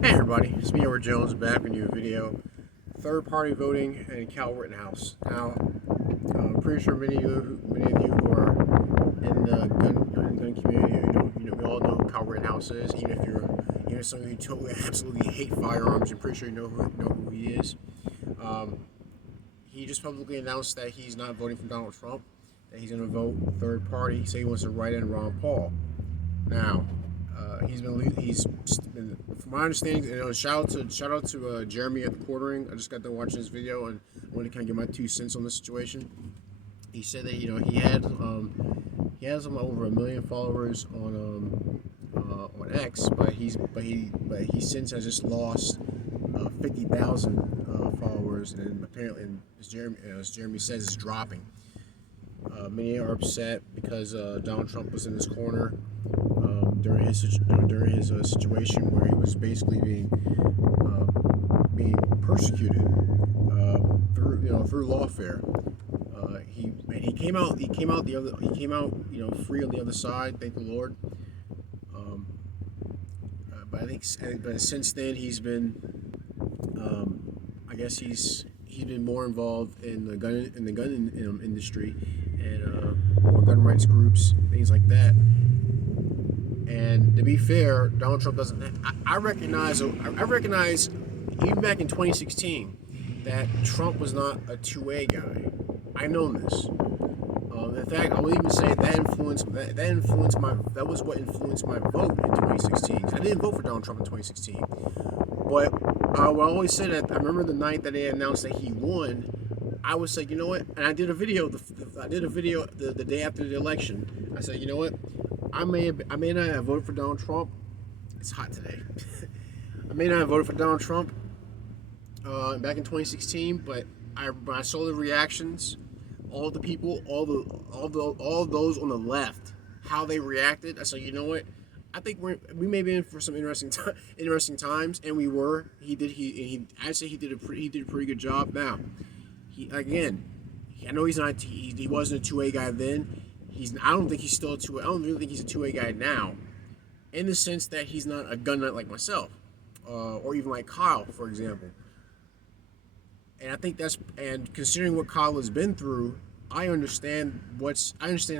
Hey everybody, it's me, Edward Jones, back with a new video. Third-party voting and Cal Rittenhouse. Now, I'm pretty sure many of you who are in the gun community, we all know who Cal Rittenhouse is. Even if some of you totally, absolutely hate firearms, I'm pretty sure you know who he is. He just publicly announced that he's not voting for Donald Trump, that he's going to vote third party. He said he wants to write in Ron Paul. Now, he's been, from my understanding, shout out to Jeremy at the Quartering. I just got done watching this video and I wanted to kind of get my 2 cents on this situation. He said that he has over 1 million followers on X, but he since has just lost 50,000 followers, and apparently, as Jeremy says, it's dropping. Many are upset because Donald Trump was in his corner during his situation where he was basically being persecuted through lawfare. He came out free on the other side, thank the Lord. But since then he's been I guess he's been more involved in the gun industry and more gun rights groups, things like that. And to be fair, Donald Trump doesn't. I recognize even back in 2016 that Trump was not a two-way guy. I know this. In fact, I will even say that was what influenced my vote in 2016. I didn't vote for Donald Trump in 2016, but I will always say that I remember the night that they announced that he won. I was like, you know what? And I did a video. The day after the election. I said, you know what? I may not have voted for Donald Trump. It's hot today. I may not have voted for Donald Trump back in 2016, but when I saw the reactions, all the people, all those on the left, how they reacted, I said, you know what? I think we may be in for some interesting times, and we were. I say he did a pretty good job. Now, I know he's not. He wasn't a 2A guy then. I don't think he's still a 2A. I don't really think he's a 2A guy now, in the sense that he's not a gun nut like myself, or even like Kyle, for example. And I think and considering what Kyle has been through, I understand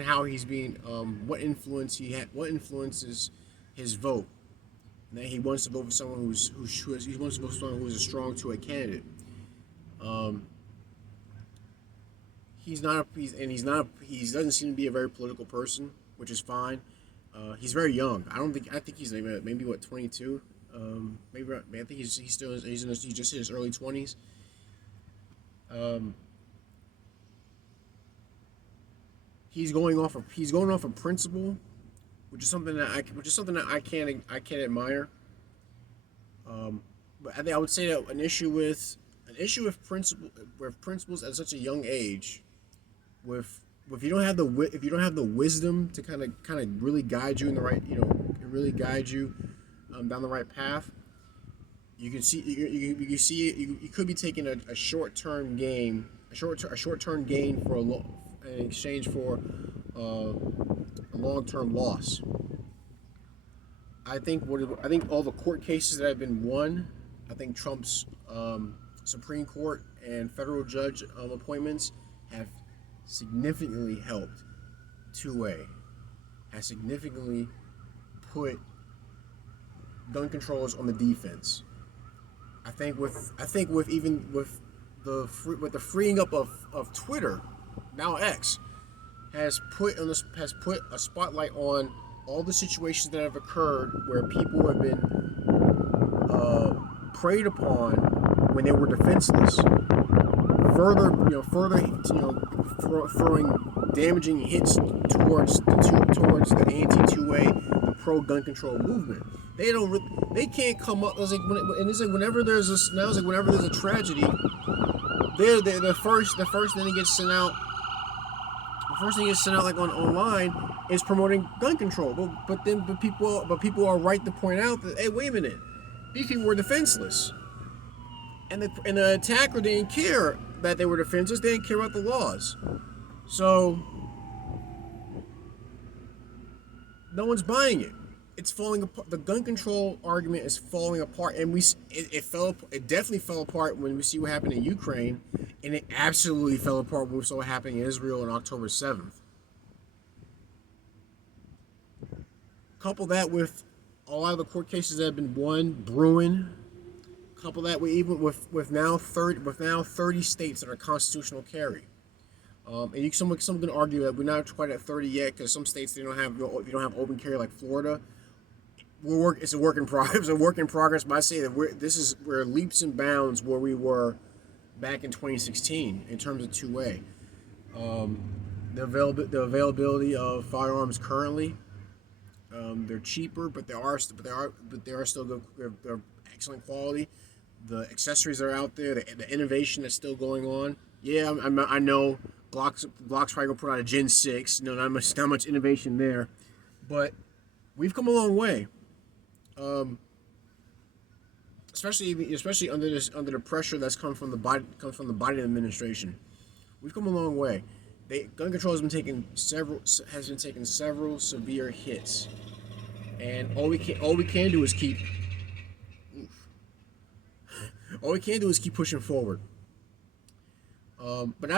how he's being, what influences his vote. And that he wants to vote for someone he wants to vote for someone who's a strong 2A candidate. He doesn't seem to be a very political person, which is fine. He's very young. I think he's maybe what, 22. I think he's just in his early 20s. He's going off of principle, which is something that I can't admire. But I think I would say that an issue with principles at such a young age, if you don't have the wisdom to kind of really guide you in the right, down the right path, you could be taking a short-term gain, in exchange for a long-term loss. I think all the court cases that have been won, I think Trump's Supreme Court and federal judge appointments have significantly helped 2A, has significantly put gun controllers on the defense. I think with the freeing up of Twitter, now X, has put a spotlight on all the situations that have occurred where people have been preyed upon when they were defenseless. Further throwing damaging hits towards the anti-2A, the pro-gun control movement. They can't come up. Whenever there's a tragedy, the first thing that gets sent out. The first thing that gets sent out like online is promoting gun control. But people are right to point out that, hey, wait a minute, these people were defenseless, and the attacker didn't care that they were defenseless. They didn't care about the laws. So no one's buying it. it's falling apart. The gun control argument is falling apart, and it definitely fell apart when we see what happened in Ukraine, and it absolutely fell apart when we saw what happened in Israel on October 7th. Couple that with a lot of the court cases that have been won brewing. Couple that with even with now 30 states that are constitutional carry. And some can argue that we're not quite at 30 yet because some states they don't have open carry like Florida. It's a work in progress. It's a work in progress. But I say that we're leaps and bounds where we were back in 2016 in terms of two-way. The availability of firearms currently, they're cheaper, but they are still good. They're excellent quality. The accessories that are out there, the innovation that's still going on. Yeah, I know Glock's probably gonna put out a Gen 6. No, not much innovation there, but we've come a long way. Especially under the pressure that's come from the Biden administration. We've come a long way. Gun control has been taking several severe hits, and all we can do is keep pushing forward. But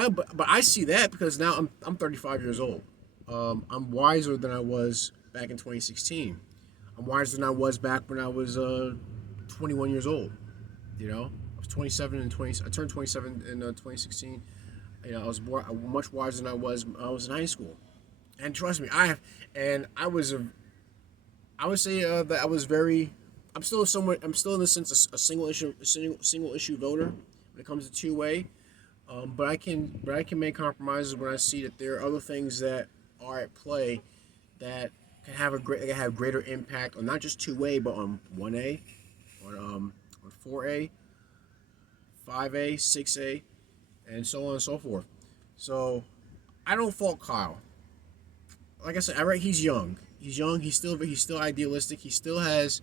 I see that because now I'm 35 years old. I'm wiser than I was back in 2016. I'm wiser than I was back when I was 21 years old. You know, I was 27 and 20. I turned 27 in 2016. You know, I was much wiser than I was when I was in high school. And trust me, I would say that I was very. I'm still in the sense a single issue voter when it comes to two-way. But I can make compromises when I see that there are other things that are at play that can have greater impact on not just two-way but on 1A, on 4A, 5A, 6A, and so on and so forth. So I don't fault Kyle. Like I said, he's young. He's young. He's still idealistic. He still has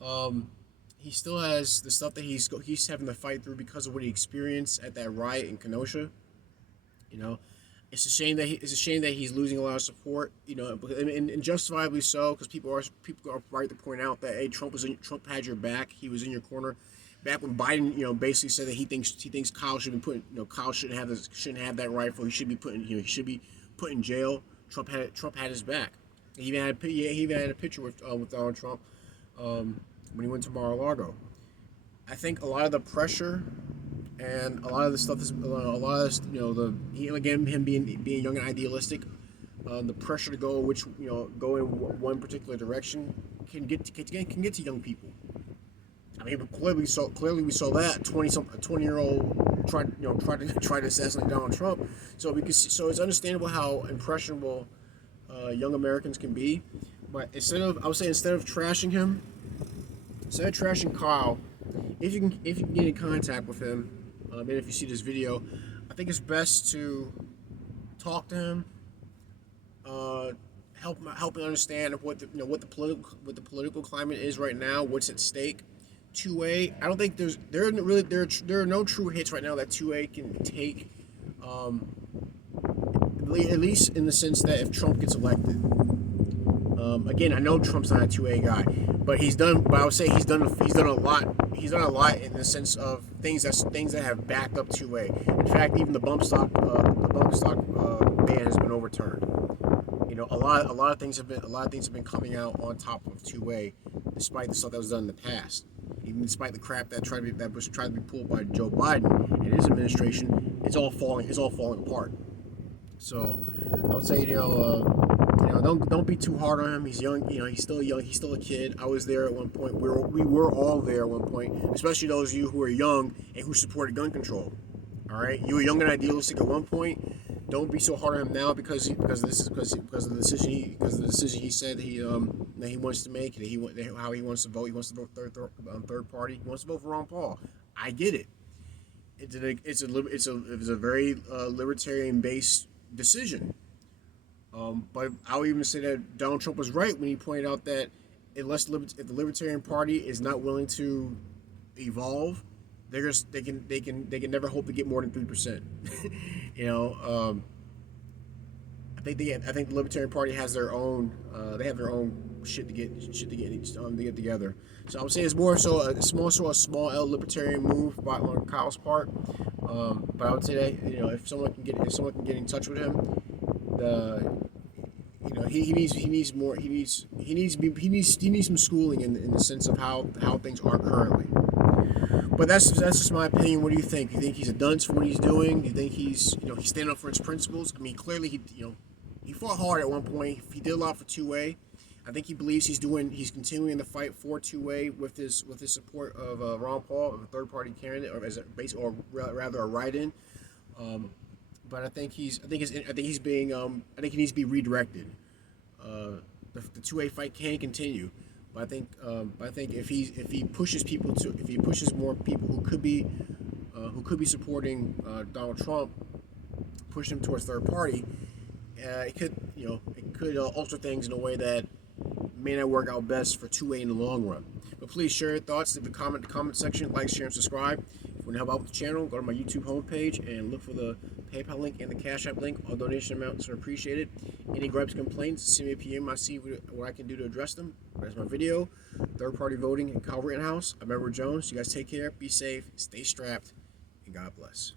the stuff that he's having to fight through because of what he experienced at that riot in Kenosha. You know, it's a shame that he's losing a lot of support. You know, and justifiably so, because people are right to point out that hey, Trump had your back. He was in your corner. Back when Biden, basically said that he thinks Kyle should be Kyle shouldn't have that rifle. He should be put in jail. Trump had his back. He even had a picture with Donald Trump when he went to Mar-a-Lago. I think a lot of the pressure and a lot of the stuff him being young and idealistic, the pressure to go in one particular direction can get to young people. I mean, clearly we saw that 20-year-old tried to assassinate Donald Trump. So it's understandable how impressionable young Americans can be. But instead of trashing Kyle, if you can get in contact with him, and if you see this video, I think it's best to talk to him, help him understand what the political climate is right now, what's at stake. 2A, I don't think there are no true hits right now that 2A can take. At least in the sense that if Trump gets elected, again, I know Trump's not a 2A guy, but I would say he's done a lot. He's done a lot in the sense of things that have backed up 2A. In fact, even the bump stock ban has been overturned. You know, a lot of things have been coming out on top of 2A, despite the stuff that was done in the past. Even despite the crap that was tried to be pulled by Joe Biden and his administration, it's all falling apart. So I would say don't be too hard on him. He's young. He's still young. He's still a kid. I was there at one point. We were all there at one point, especially those of you who are young and who supported gun control. All right, you were young and idealistic at one point. Don't be so hard on him now because of the decision he said that he wants to make. How he wants to vote. He wants to vote third party. He wants to vote for Ron Paul. I get it. It's a very libertarian based decision. But I'll even say that Donald Trump was right when he pointed out that if the Libertarian Party is not willing to evolve, they can never hope to get more than 3%. I think the Libertarian Party has their own. They have their own to get together. So I'm saying it's more so a small L libertarian move on Kyle's part. But I would say that if someone can get in touch with him, the he needs more he needs some schooling in the sense of how things are currently. But that's just my opinion. What do you think? You think he's a dunce for what he's doing? You think he's standing up for his principles? I mean, clearly he fought hard at one point. He did a lot for two-way. I think he believes he's continuing the fight for two-way with his support of Ron Paul, a third-party candidate, or rather a write-in. But I think he needs to be redirected. The two-way fight can continue. But I think if he pushes more people who could be supporting Donald Trump, push them towards third party, it could alter things in a way that may not work out best for two-way in the long run. But please share your thoughts in the comment section, like, share, and subscribe. If you want to help out with the channel, go to my YouTube homepage and look for the PayPal link and the Cash App link. All donation amounts are appreciated. Any gripes, complaints, send me a PM. I see what I can do to address them. That's my video. Third-party voting in Kyle Rittenhouse. I'm Edward Jones. You guys take care, be safe, stay strapped, and God bless.